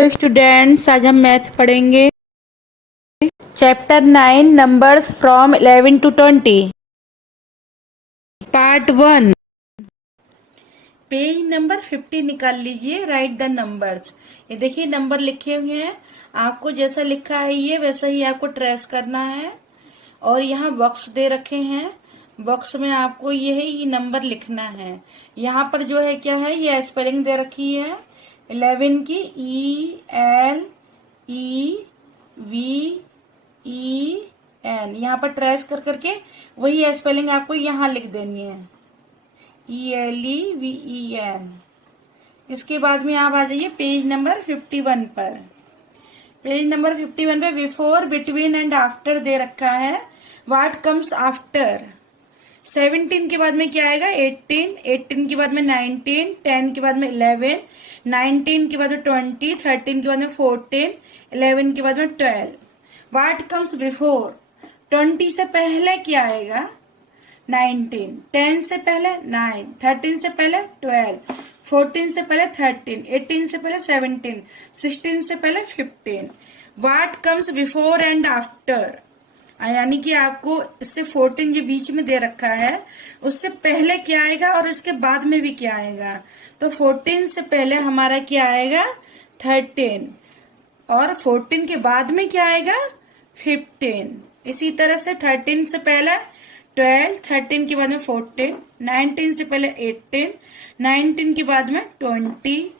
Hello students, आज हम math पढ़ेंगे। Chapter 9 numbers from 11 to 20 part 1। Page number 50 निकाल लीजिए। Write the numbers. ये देखिए नंबर लिखे हुए हैं। आपको जैसा लिखा है ये वैसा ही आपको ट्रेस करना है। और यहाँ बॉक्स दे रखे हैं। बॉक्स में आपको यही नंबर लिखना है। यहाँ पर जो है क्या है, ये स्पेलिंग दे रखी है 11 की ELEVEN। यहाँ पर ट्रेस कर करके वही स्पेलिंग आपको यहाँ लिख देनी है ELEVEN। इसके बाद में आप आ जाइए पेज नंबर 51 पर। पेज नंबर 51 पे before, between and after they रखा है। What comes after. 17 के बाद में क्या आएगा 18, 18 के बाद में 19, 10 के बाद में 11, 19 के बाद में 20, 13 के बाद में 14, 11 के बाद में 12। What comes before. 20 से पहले क्या आएगा 19, 10 से पहले 9, 13 से पहले 12, 14 से पहले 13, 18 से पहले 17, 16 से पहले 15। What comes before and after, यानी कि आपको इससे 14 जो बीच में दे रखा है उससे पहले क्या आएगा और इसके बाद में भी क्या आएगा। तो 14 से पहले हमारा क्या आएगा 13 और 14 के बाद में क्या आएगा 15। इसी तरह से 13 से पहले 12, 13 के बाद में 14, 19 से पहले 18, 19 के बाद में 20,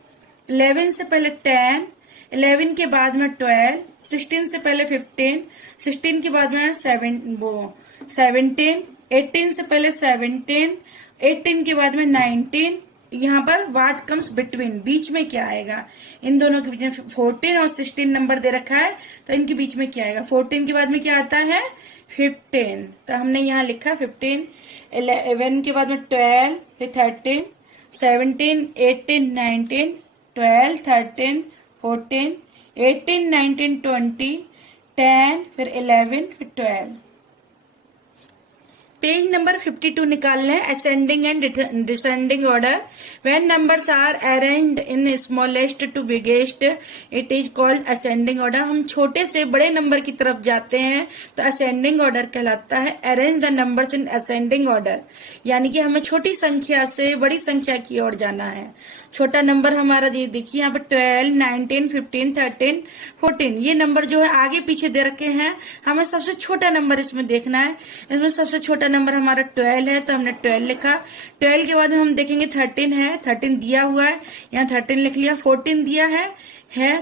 11 से पहले 10, 11 के बाद में 12, 16 से पहले 15, 16 के बाद में 17, 18 से पहले 17, 18 के बाद में 19। यहाँ पर व्हाट कम्स बिटवीन, बीच में क्या आएगा इन दोनों के बीच में 14 और 16 नंबर दे रखा है तो इनके बीच में क्या आएगा। 14 के बाद में क्या आता है 15, तो हमने यहाँ लिखा 15। 11 के बाद में 12, फिर 13, 17, 18, 19, 12, 13, 14, 18, 19, 20, 10, फिर 11, फिर 12। पेज नंबर 52 निकाल लें। Ascending and descending order. When numbers are arranged in smallest to biggest it is called ascending order. हम छोटे से बड़े नंबर की तरफ जाते हैं तो असेंडिंग ऑर्डर कहलाता है। Arrange the numbers in ascending order, यानी कि हमें छोटी संख्या से बड़ी संख्या की ओर जाना है। छोटा नंबर हमारा देखिए यहाँ पर 12, 19, 15, 13, 14 ये नंबर जो है आगे पीछे दे रखे हैं। हमें सबसे छोटा नंबर इसमें देखना है। इसमें सबसे छोटा नंबर हमारा 12 है तो हमने 12 लिखा। 12 के बाद में हम देखेंगे 13 है, 13 दिया हुआ है, यहाँ 13 लिख लिया। 14 दिया है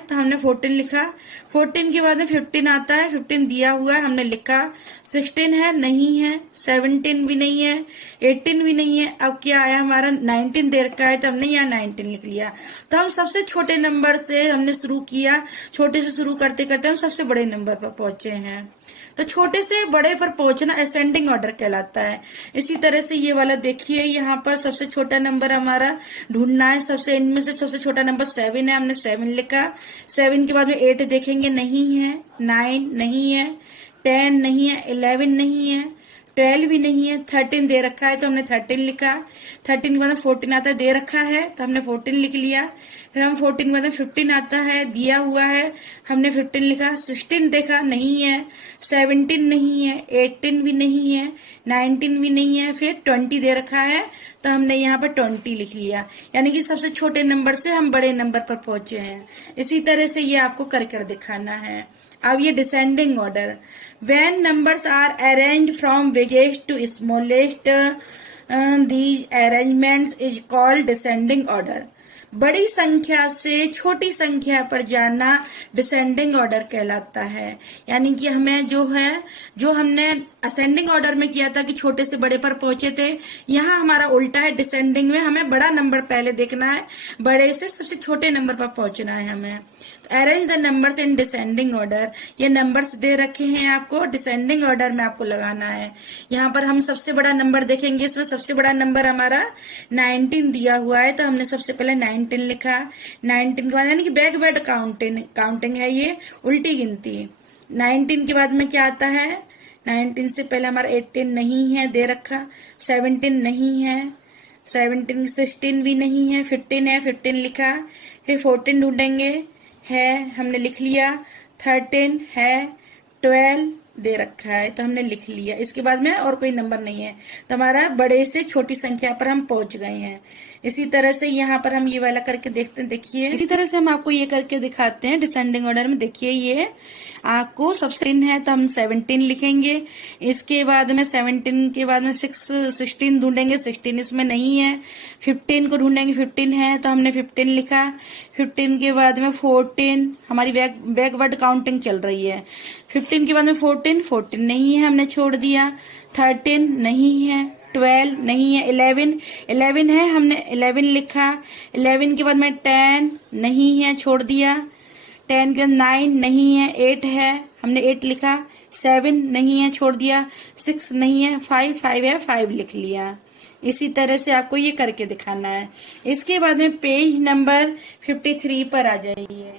तो हमने 14 लिखा। 14 के बाद में 15 आता है, 15 दिया हुआ है हमने लिखा। 16 है, नहीं है। 17 भी नहीं है, 18 भी नहीं है। अब क्या आया हमारा 19 दे रखा है तो हमने यहाँ 19 लिख लिया। तो हम सबसे छोटे नंबर से हमने शुरू किया, छोटे से शुरू करते करते हम सबसे बड़े नंबर पर पहुंचे हैं। तो छोटे से बड़े पर पहुंचना असेंडिंग ऑर्डर कहलाता है। इसी तरह से ये वाला देखिए, यहाँ पर सबसे छोटा नंबर हमारा ढूंढना है। सबसे इनमें से सबसे छोटा नंबर 7 है, हमने 7 लिखा। 7 के बाद में 8 देखेंगे, नहीं है। 9 नहीं है, 10 नहीं है, 11 नहीं है, 12 भी नहीं है। 13 दे रखा है तो हमने 13 लिखा। 13 के बाद में 14 आता है, दे रखा है तो हमने 14 लिख लिया। फिर हम 14 के बाद में 15 आता है, दिया हुआ है, हमने 15 लिखा। 16 देखा, नहीं है। 17 नहीं है, 18 भी नहीं है, 19 भी नहीं है। फिर 20 दे रखा है तो हमने यहाँ पर 20 लिख लिया। यानी कि सबसे छोटे नंबर से हम बड़े नंबर पर पहुंचे हैं। इसी तरह से ये आपको कर कर दिखाना है। अब ये descending order. When numbers are arranged from biggest to smallest these arrangements is called descending order. बड़ी संख्या से छोटी संख्या पर जाना डिसेंडिंग ऑर्डर कहलाता है। यानी कि हमें जो हमने असेंडिंग ऑर्डर में किया था कि छोटे से बड़े पर पहुंचे थे, यहाँ हमारा उल्टा है। डिसेंडिंग में हमें बड़ा नंबर पहले देखना है, बड़े से सबसे छोटे नंबर पर पहुंचना है हमें। Arrange the numbers in descending order. ये नंबर्स दे रखे हैं आपको, डिसेंडिंग ऑर्डर में आपको लगाना है। यहाँ पर हम सबसे बड़ा नंबर देखेंगे, इसमें सबसे बड़ा नंबर हमारा 19 दिया हुआ है तो हमने सबसे पहले 19 लिखा। 19 के बाद यानी कि बैकवर्ड काउंटिंग है, ये उल्टी गिनती। 19 के बाद में क्या आता है, 19 से पहले हमारा 18 नहीं है, दे रखा। 17 नहीं है, 17, 16 भी नहीं है, 15 है, 15 लिखा। फिर 14 ढूंढेंगे, है, हमने लिख लिया। 13 है, 12 दे रखा है तो हमने लिख लिया। इसके बाद में और कोई नंबर नहीं है, तो हमारा बड़े से छोटी संख्या पर हम पहुंच गए हैं। इसी तरह से यहाँ पर हम ये वाला करके देखते हैं। देखिए इसी तरह से हम आपको ये करके दिखाते हैं डिसेंडिंग ऑर्डर में। देखिए ये आपको सबसे इन है तो हम 17 लिखेंगे। इसके बाद में 17 के बाद में 16 ढूंढेंगे, 16 इसमें नहीं है। 15 को ढूंढेंगे, 15 है तो हमने 15 लिखा। 15 के बाद में 14, हमारी बैकवर्ड काउंटिंग चल रही है। 15 के बाद में 14 नहीं है, हमने छोड़ दिया। 13 नहीं है, 12 नहीं है, 11 है, हमने 11 लिखा। 11 के बाद में 10 नहीं है, छोड़ दिया। 10 के बाद 9 नहीं है, 8 है, हमने 8 लिखा। 7 नहीं है, छोड़ दिया। 6 नहीं है, 5 है, 5 लिख लिया। इसी तरह से आपको ये करके दिखाना है। इसके बाद में पेज नंबर 53 पर आ जाइए।